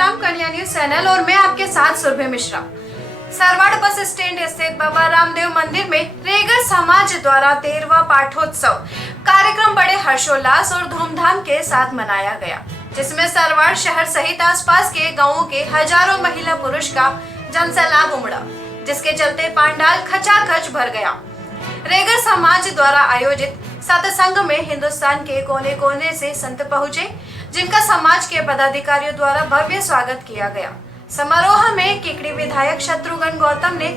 राम कन्या news channel और मैं आपके साथ सुरभि मिश्रा। सरवाड़ बस स्टैंड स्थित बाबा रामदेव मंदिर में रेगर समाज द्वारा 13वां पाठोत्सव कार्यक्रम बड़े हर्षोल्लास और धूमधाम के साथ मनाया गया, जिसमें सरवाड़ शहर सहित आसपास के गांवों के हजारों महिला पुरुष का जनसैलाब उमड़ा, जिसके चलते पंडाल खचाखच भर गया। रेगर समाज द्वारा आयोजित सत्संग में हिंदुस्तान के कोने कोने से संत पहुंचे, जिनका समाज के पदाधिकारियों द्वारा भव्य स्वागत किया गया। समारोह में केकड़ी विधायक शत्रुघ्न गौतम ने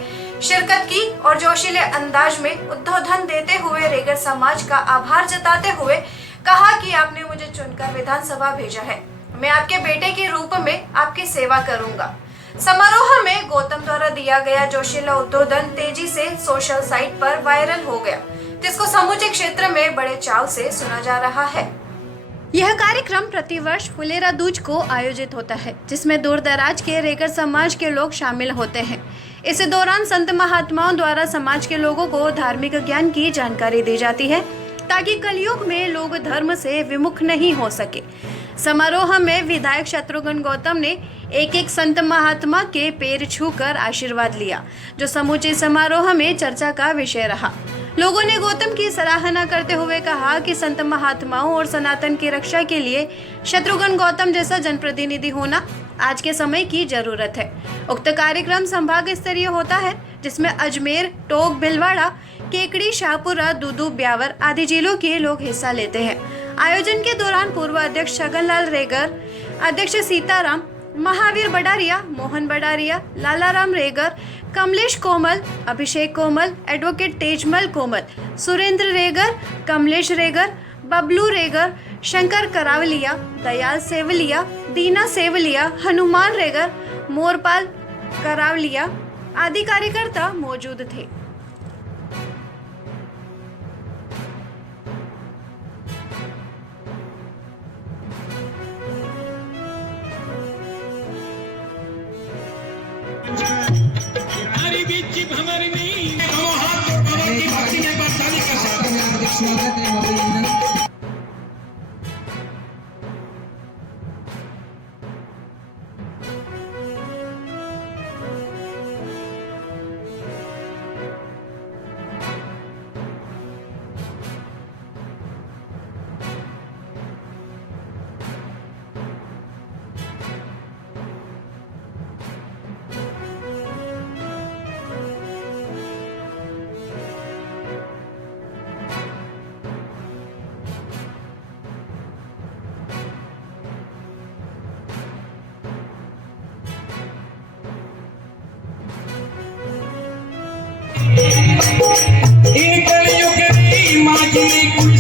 शिरकत की और जोशीले अंदाज में उद्बोधन देते हुए रेगर समाज का आभार जताते हुए कहा कि आपने मुझे चुनकर विधानसभा भेजा है, मैं आपके बेटे के रूप में आपकी सेवा करूंगा। समारोह में गौतम द्वारा दिया गया जोशीला उद्बोधन तेजी से सोशल साइट पर वायरल हो गया, जिसको समूचे क्षेत्र में बड़े चाव से सुना जा रहा है। यह कार्यक्रम प्रतिवर्ष फुलेरा दूज को आयोजित होता है, जिसमें दूर दराज के रेगर समाज के लोग शामिल होते हैं। इस दौरान संत महात्माओं द्वारा समाज के लोगों को धार्मिक ज्ञान की जानकारी दी जाती है, ताकि कलयुग में लोग धर्म से विमुख नहीं हो सके। समारोह में विधायक शत्रुघ्न गौतम ने एक एक संत महात्मा के पैर छूकर आशीर्वाद लिया, जो समूचे समारोह में चर्चा का विषय रहा। लोगों ने गौतम की सराहना करते हुए कहा कि संत महात्माओं और सनातन की रक्षा के लिए शत्रुघ्न गौतम जैसा जनप्रतिनिधि होना आज के समय की जरूरत है। उक्त कार्यक्रम संभाग स्तरीय होता है, जिसमें अजमेर, टोक, भिलवाड़ा, केकड़ी, शाहपुरा, दूदू, ब्यावर आदि जिलों के लोग हिस्सा लेते हैं। आयोजन के दौरान पूर्व अध्यक्ष छगनलाल रेगर, अध्यक्ष सीताराम, महावीर बडारिया, मोहन बडारिया, लालाराम रेगर, कमलेश कोमल, अभिषेक कोमल, एडवोकेट तेजमल कोमल, सुरेंद्र रेगर, कमलेश रेगर, बबलू रेगर, शंकर करावलिया, दयाल सेवलिया, दीना सेवलिया, हनुमान रेगर, मोरपाल करावलिया आदि कार्यकर्ता मौजूद थे।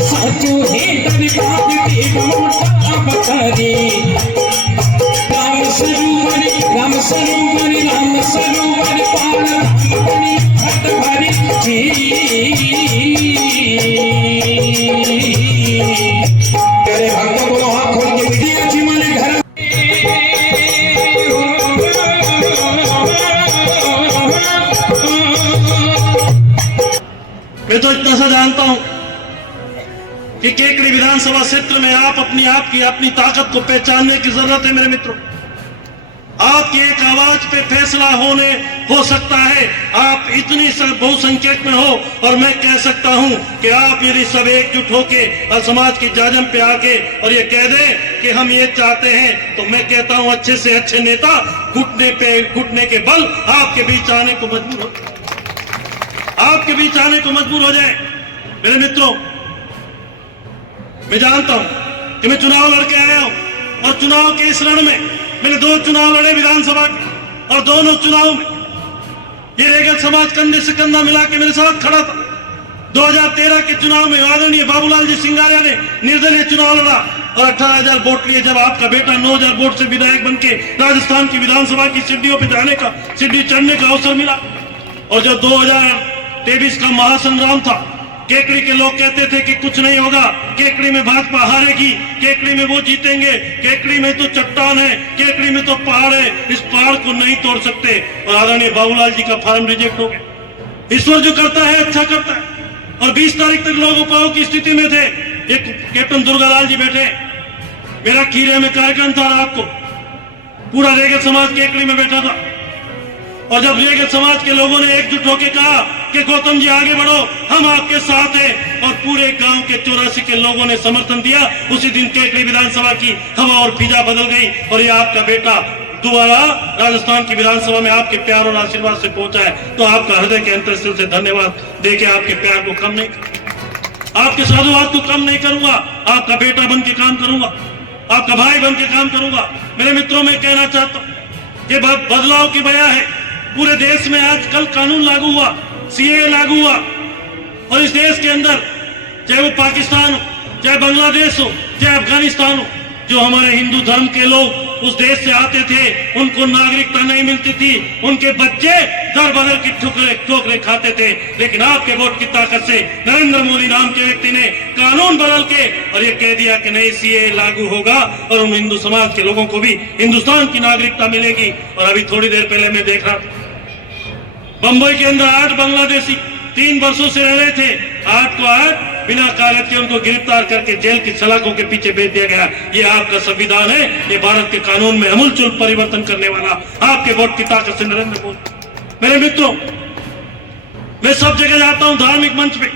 साचो है दरबार के मोटा बकरी राम सरोवर राम सरोवर राम सरोवर पानी हट भरी करे भक्त बोलो हाथ खोल के मीडिया जी माने घर मैं तो इतना सा जानता हूं कि केकड़ी विधानसभा क्षेत्र में आप अपनी ताकत को पहचानने की जरूरत है। मेरे मित्रों, आपकी एक आवाज पे फैसला हो सकता है। आप इतनी बहुसंख्यक में हो और मैं कह सकता हूं कि आप यदि सब एकजुट होके और समाज की जाजम पे आके और ये कह दें कि हम ये चाहते हैं, तो मैं कहता हूं अच्छे से अच्छे नेता घुटने के बल आपके बीच आने को मजबूर हो जाए। मेरे मित्रों, मैं जानता हूं कि मैं चुनाव लड़के आया हूं और चुनाव के इस रण में मैंने 2 चुनाव लड़े विधानसभा के, और दोनों चुनाव में ये रेगर समाज कंधे से कंधा मिला के मेरे साथ खड़ा था। 2013 के चुनाव में आदरणीय बाबूलाल जी सिंगारिया ने निर्दलीय चुनाव लड़ा और 18,000 वोट लिए। जब आपका बेटा 9,000 वोट से विधायक बन के राजस्थान की विधानसभा की सीढ़ियों पर सीढ़ी चढ़ने का अवसर मिला, और जब 2023 का महासंग्राम था, केकड़ी के लोग कहते थे कि कुछ नहीं होगा, केकड़ी में भाजपा हारेगी, केकड़ी में वो जीतेंगे, केकड़ी में तो चट्टान है, केकड़ी में तो पहाड़ है, इस पहाड़ को नहीं तोड़ सकते। और आदरणीय बाबूलाल जी का फार्म रिजेक्ट हो गया। ईश्वर जो करता है अच्छा करता है। और 20 तारीख तक लोग उपायों की स्थिति में थे। एक कैप्टन दुर्गालाल जी बैठे, मेरा खीरे में कार्यक्रम था रात को, पूरा रेगल समाज केकड़ी में बैठा था और जब रेगल समाज के लोगों ने एकजुट होकर कहा कि गौतम जी आगे बढ़ो, हम आपके साथ हैं, और पूरे गांव के 84 के लोगों ने समर्थन दिया, उसी दिन केकड़ी विधानसभा की हवा और फिजा बदल गई और ये आपका बेटा दोबारा राजस्थान की विधानसभा में आपके प्यार और आशीर्वाद से पहुंचा है। तो आपका हृदय के अंतर्स्थल से धन्यवाद देके आपके प्यार को कम नहीं, आपके साधुवाद को कम नहीं करूंगा। आपका बेटा बन के काम करूंगा, आपका भाई बन के काम करूंगा। मेरे मित्रों, में कहना चाहता हूं कि बदलाव की वजह है पूरे देश में आज कल कानून लागू हुआ, सीए लागू हुआ, और इस देश के अंदर चाहे वो पाकिस्तान हो, चाहे बांग्लादेश हो, चाहे अफगानिस्तान हो, जो हमारे हिंदू धर्म के लोग उस देश से आते थे उनको नागरिकता नहीं मिलती थी, उनके बच्चे दर बदर की ठोकरें खाते थे। लेकिन आपके वोट की ताकत से नरेंद्र मोदी नाम के व्यक्ति ने कानून बदल के और ये कह दिया कि नई सीए लागू होगा और उन हिंदू समाज के लोगों को भी हिंदुस्तान की नागरिकता मिलेगी। और अभी थोड़ी देर पहले मैं देख रहा था बंबई के अंदर 8 बांग्लादेशी 3 वर्षों से रह रहे थे, 8 को 8 बिना कागज के उनको गिरफ्तार करके जेल की सलाखों के पीछे भेज दिया गया। ये आपका संविधान है, ये भारत के कानून में अमूलचूल परिवर्तन करने वाला आपके वोट की ताकत से नरेंद्र मोदी। मेरे मित्रों, मैं सब जगह जाता हूं, धार्मिक मंच पे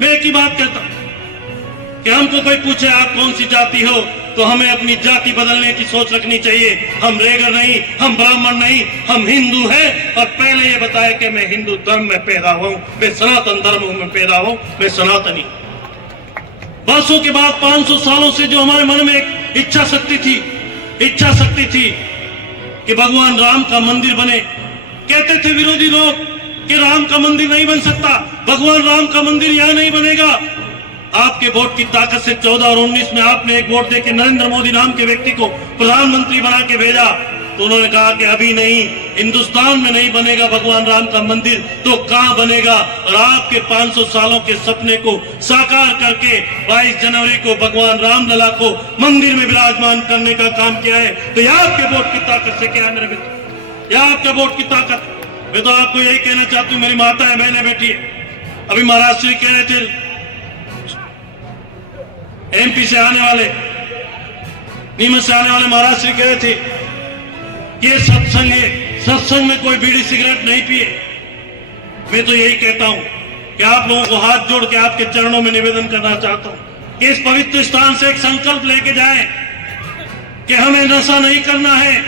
मैं एक ही बात कहता हूं कि हमको कोई पूछे आप कौन सी जाति हो, तो हमें अपनी जाति बदलने की सोच रखनी चाहिए। हम रेगर नहीं, हम ब्राह्मण नहीं, हम हिंदू हैं। और पहले ये बताया कि मैं हिंदू धर्म में पैदा हुआ हूं, मैं सनातन धर्म में पैदा हुआ हूं, मैं सनातनी। वर्षों के बाद 500 सालों से जो हमारे मन में एक इच्छा शक्ति थी कि भगवान राम का मंदिर बने। कहते थे विरोधी लोग कि राम का मंदिर नहीं बन सकता, भगवान राम का मंदिर यहां नहीं बनेगा। आपके वोट की ताकत से 14 और 19 में आपने एक वोट देके नरेंद्र मोदी नाम के व्यक्ति को प्रधानमंत्री बना के भेजा, तो उन्होंने कहा कि अभी नहीं, हिंदुस्तान में नहीं बनेगा भगवान राम का मंदिर, तो कहां बनेगा। और आपके 500 सालों के सपने को साकार करके 22 जनवरी को भगवान रामलला को मंदिर में विराजमान करने का काम किया है। तो यह आपके वोट की ताकत से क्या है मेरे मित्र, यह आपके वोट की ताकत। मैं तो आपको यही कहना चाहती हूँ, मेरी माता है, बहनें बैठी है। अभी महाराज श्री कह रहे थे एमपी से आने वाले, नीमच से आने वाले महाराज श्री कह रहे थे कि ये सत्संग है, सत्संग में कोई बीड़ी सिगरेट नहीं पिए। मैं तो यही कहता हूं कि आप लोगों को हाथ जोड़ के आपके चरणों में निवेदन करना चाहता हूं कि इस पवित्र स्थान से एक संकल्प लेके जाएं कि हमें नशा नहीं करना है,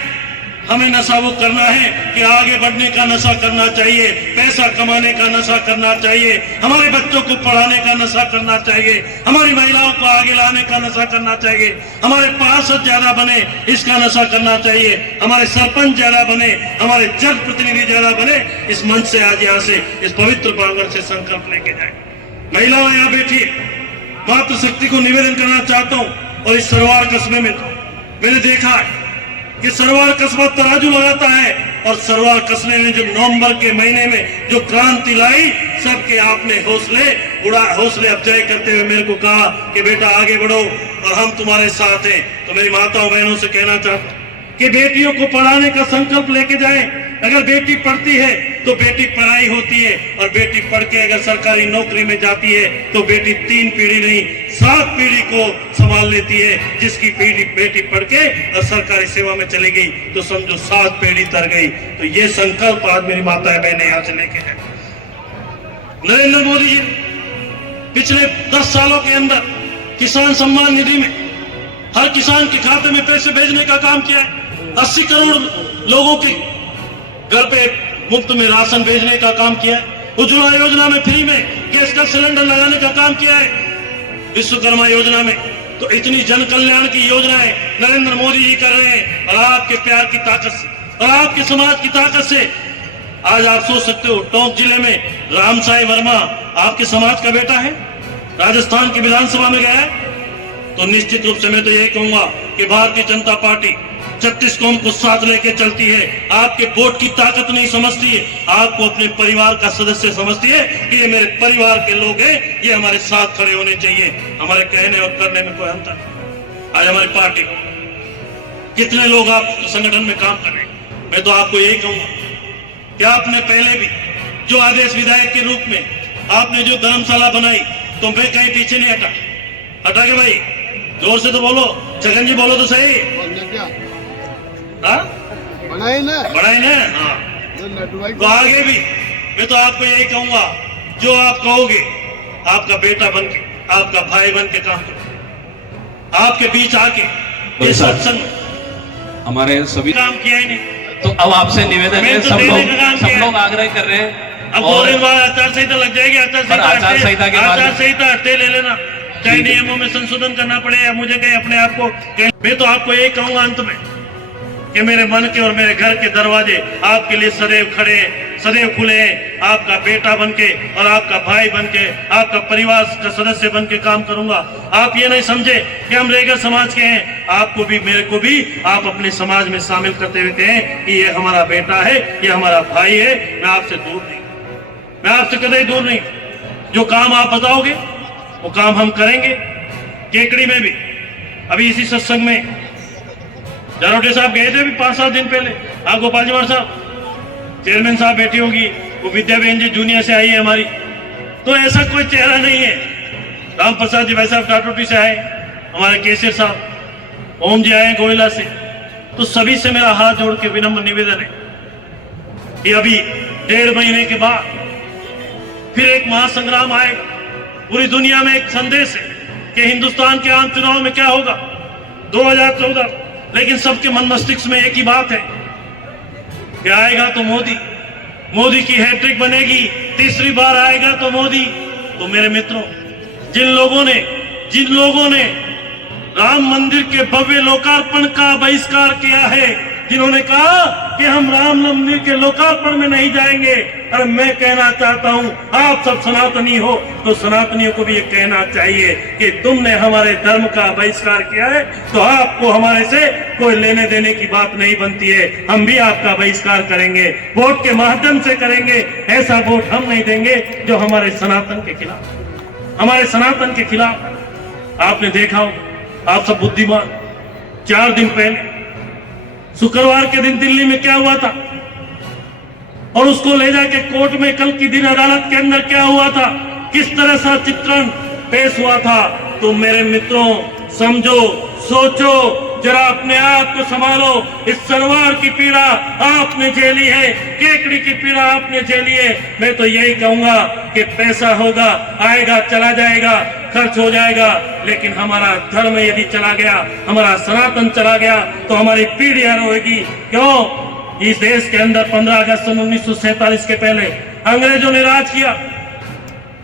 हमें नशा वो करना है कि आगे बढ़ने का नशा करना चाहिए, पैसा कमाने का नशा करना चाहिए, हमारे बच्चों को पढ़ाने का नशा करना चाहिए, हमारी महिलाओं को आगे लाने का नशा करना चाहिए, हमारे पार्षद ज्यादा बने इसका नशा करना चाहिए, हमारे सरपंच ज्यादा बने, हमारे जनप्रतिनिधि ज्यादा बने। इस मंच से आज यहाँ से इस पवित्र प्रांगण से संकल्प लेके जाए। महिलाओं यहाँ बैठी, मातृशक्ति को निवेदन करना चाहता हूँ। और इस सरवार कस्बे में मैंने देखा है कि सरवार कस्बा तराजू लगाता है, और सरवार कस्बे में जो नवंबर के महीने में जो क्रांति लाई, सबके आपने हौसले अफजाई करते हुए मेरे को कहा कि बेटा आगे बढ़ो और हम तुम्हारे साथ हैं। तो मेरी माताओं बहनों से कहना चाहता हूं कि बेटियों को पढ़ाने का संकल्प लेके जाएं। अगर बेटी पढ़ती है तो बेटी पढ़ाई होती है, और बेटी पढ़ के अगर सरकारी नौकरी में जाती है तो बेटी 3 पीढ़ी नहीं 7 पीढ़ी को संभाल लेती है। जिसकी पीढ़ी बेटी पढ़ के और सरकारी सेवा में चली गई तो समझो 7 पीढ़ी तर गई। तो ये संकल्प आज मेरी माताएं बहनें यहाँ से लेके जाए। नरेंद्र मोदी जी पिछले 10 सालों के अंदर किसान सम्मान निधि में हर किसान के खाते में पैसे भेजने का काम किया है। 80 करोड़ लोगों के घर पे मुफ्त में राशन भेजने का काम किया है। उज्ज्वला योजना में फ्री में गैस का सिलेंडर लगाने का काम किया है। विश्वकर्मा योजना में तो इतनी जन कल्याण की योजनाएं नरेंद्र मोदी जी कर रहे हैं। और आपके प्यार की ताकत से और आपके समाज की ताकत से आज आप सोच सकते हो, टोंक जिले में रामसाई वर्मा आपके समाज का बेटा है, राजस्थान की विधानसभा में गया है। तो निश्चित रूप से मैं तो यही कहूंगा कि भारतीय जनता पार्टी 36 कौम को साथ लेके चलती है। आपके वोट की ताकत नहीं समझती है, आपको अपने परिवार का सदस्य समझती है कि ये मेरे परिवार के लोग हैं, ये हमारे साथ खड़े होने चाहिए। हमारे कहने और करने में कोई अंतर नहीं। आज हमारी पार्टी कितने लोग आप संगठन में काम कर रहे हैं, मैं तो आपको यही कहूंगा कि आपने पहले भी जो आदेश विधायक के रूप में आपने जो धर्मशाला बनाई, तो मैं कहीं पीछे नहीं हटा के भाई जोर से तो बोलो, छगन जी बोलो तो सही। हाँ बनाई ना बढ़ाई ना। हाँ, लड्डू भाई तो आगे भी मैं तो आपको यही कहूंगा, जो आप कहोगे आपका बेटा बन के, आपका भाई बन के काम करो, आपके बीच आके ये सत्संग हमारे सभी काम किया ही नहीं। तो अब आपसे निवेदन है, मैं तो देने का काम सब किया। लोग आग्रह कर रहे हैं। अब 2 और दिन बाद आचार संहिता लग जाएगी, आचार पर आचार संहिता के बाद- संहिता हटे ले लेना, चाहे नियमों में संशोधन करना पड़े या मुझे कहीं अपने आप को मैं तो आपको यही कहूंगा अंत में कि मेरे मन के और मेरे घर के दरवाजे आपके लिए सदैव खड़े हैं, सदैव खुले हैं। आपका बेटा बनके और आपका भाई बनके, आपका परिवार का सदस्य बनके काम करूंगा। आप ये नहीं समझे कि हम रेगर समाज के हैं, आपको भी मेरे को भी आप अपने समाज में शामिल करते हुए कहें कि ये हमारा बेटा है, ये हमारा भाई है। मैं आपसे दूर नहीं, मैं आपसे कदे दूर नहीं। जो काम आप बताओगे वो काम हम करेंगे। केकड़ी में भी अभी इसी सत्संग में जारोटे साहब गए थे अभी 5-7 दिन पहले। आप गोपाल जी साहब चेयरमैन साहब बैठी होगी, वो विद्या बहन जी जूनियर से आई है हमारी। तो ऐसा कोई चेहरा नहीं है। राम प्रसाद जी भाई साहब टाटोटी से आए, हमारे केसर साहब, ओम जी आए गोयला से। तो सभी से मेरा हाथ जोड़ के विनम्र निवेदन है कि अभी 1.5 महीने के बाद फिर एक महासंग्राम आएगा। पूरी दुनिया में एक संदेश है कि हिंदुस्तान के आम चुनाव में क्या होगा 2014, लेकिन सबके मन मस्तिष्क में एक ही बात है कि आएगा तो मोदी, मोदी की हैट्रिक बनेगी, तीसरी बार आएगा तो मोदी। तो मेरे मित्रों, जिन लोगों ने राम मंदिर के भव्य लोकार्पण का बहिष्कार किया है, जिन्होंने कहा कि हम राम मंदिर के लोकार्पण में नहीं जाएंगे, और मैं कहना चाहता हूं, आप सब सनातनी हो तो सनातनियों को भी ये कहना चाहिए कि तुमने हमारे धर्म का बहिष्कार किया है तो आपको हमारे से कोई लेने देने की बात नहीं बनती है। हम भी आपका बहिष्कार करेंगे, वोट के माध्यम से करेंगे। ऐसा वोट हम नहीं देंगे जो हमारे सनातन के खिलाफ, हमारे सनातन के खिलाफ। आपने देखा हो, आप सब बुद्धिमान, 4 दिन पहले शुक्रवार के दिन दिल्ली में क्या हुआ था और उसको ले जाके कोर्ट में कल की दिन अदालत के अंदर क्या हुआ था, किस तरह सा चित्रण पेश हुआ था। तो मेरे मित्रों, समझो, सोचो, जरा अपने आप को संभालो। इस सरवार की पीड़ा आपने झेली है, केकड़ी की पीड़ा आपने झेली है। मैं तो यही कहूंगा कि पैसा होगा, आएगा, चला जाएगा, खर्च हो जाएगा, लेकिन हमारा धर्म यदि चला गया, हमारा सनातन चला गया तो हमारी पीढ़ियां रोएगी। क्यों? इस देश के अंदर 15 अगस्त सन 1947 के पहले अंग्रेजों ने राज किया।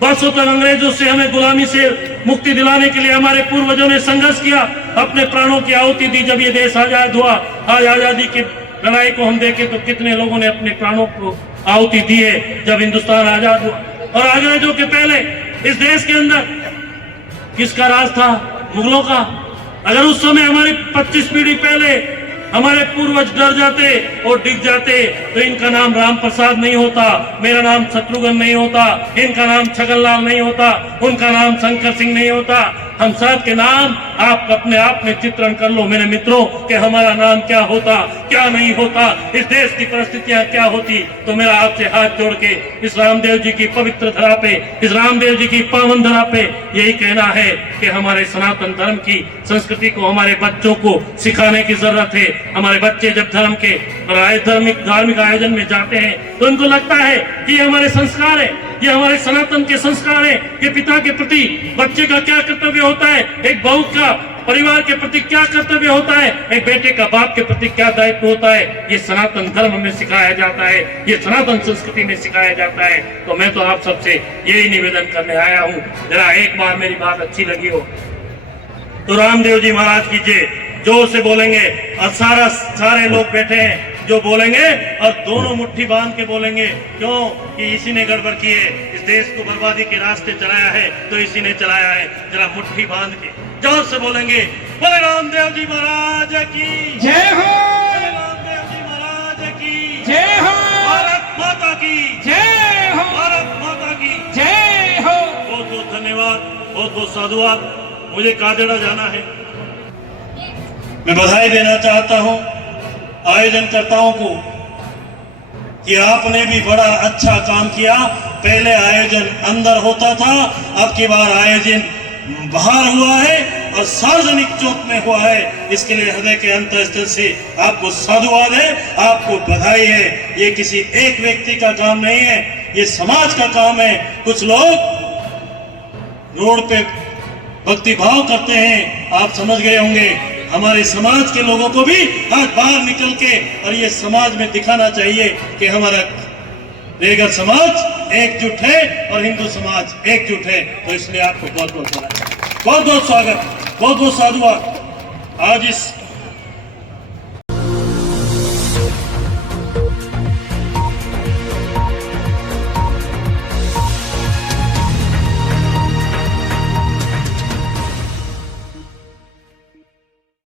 वर्षों तक अंग्रेजों से हमें गुलामी से मुक्ति दिलाने के लिए हमारे पूर्वजों ने संघर्ष किया, अपने प्राणों की आहुति दी। जब ये देश आजाद हुआ, आज आजादी की लड़ाई को हम देखें तो कितने लोगों ने अपने प्राणों को आहुति दी है जब हिंदुस्तान आजाद हुआ। और अंग्रेजों के पहले इस देश के अंदर किसका राज था? मुगलों का। अगर उस समय हमारी 25 पीढ़ी पहले हमारे पूर्वज डर जाते और डिग जाते तो इनका नाम राम प्रसाद नहीं होता, मेरा नाम शत्रुघ्न नहीं होता, इनका नाम छगनलाल नहीं होता, उनका नाम शंकर सिंह नहीं होता। हम सब के नाम आप अपने आप में चित्रण कर लो मेरे मित्रों कि हमारा नाम क्या होता, क्या नहीं होता, इस देश की परिस्थितियां क्या होती। तो मेरा आपसे हाथ जोड़ के इस रामदेव जी की पवित्र धरा पे, इस रामदेव जी की पावन धरा पे यही कहना है कि हमारे सनातन धर्म की संस्कृति को हमारे बच्चों को सिखाने की जरूरत है। हमारे बच्चे जब धर्म के धार्मिक आयोजन में जाते हैं तो उनको लगता है कि ये हमारे संस्कार है, ये हमारे सनातन के संस्कार है कि पिता के प्रति बच्चे का क्या कर्तव्य होता है, एक बहू का परिवार के प्रति क्या कर्तव्य होता है, एक बेटे का बाप के प्रति क्या दायित्व होता है। ये सनातन धर्म में सिखाया जाता है, ये सनातन संस्कृति में सिखाया जाता है। तो मैं तो आप सबसे यही निवेदन करने आया हूँ, जरा एक बार मेरी बात अच्छी लगी हो तो रामदेव जी महाराज की जय जोर से बोलेंगे और सारे लोग बैठे हैं जो बोलेंगे और दोनों मुट्ठी बांध के बोलेंगे। क्यों? कि इसी ने गड़बड़ की है, इस देश को बर्बादी के रास्ते चलाया है तो इसी ने चलाया है। जरा मुट्ठी बांध के जोर से बोलेंगे, बोले रामदेव जी महाराज की जय हो, बोले रामदेव जी महाराज की जय हो, भारत माता की जय हो, भारत माता की जय हो। बहुत बहुत धन्यवाद, बहुत बहुत साधुवाद। मुझे कादेड़ा जाना है। मैं बधाई देना चाहता हूं आयोजनकर्ताओं को कि आपने भी बड़ा अच्छा काम किया। पहले आयोजन अंदर होता था, अब की बार आयोजन बाहर हुआ है और सार्वजनिक चौक में हुआ है, इसके लिए हृदय के अंतःस्थल से आपको साधुवाद है, आपको बधाई है। ये किसी एक व्यक्ति का काम नहीं है, ये समाज का काम है। कुछ लोग रोड पे भक्ति भाव करते हैं, आप समझ गए होंगे। हमारे समाज के लोगों को भी आज बाहर निकल के और ये समाज में दिखाना चाहिए कि हमारा रेगर समाज एकजुट है और हिंदू समाज एकजुट है। तो इसलिए आपको बहुत बहुत बधाई, बहुत बहुत स्वागत, बहुत बहुत साधुवाद। आज इस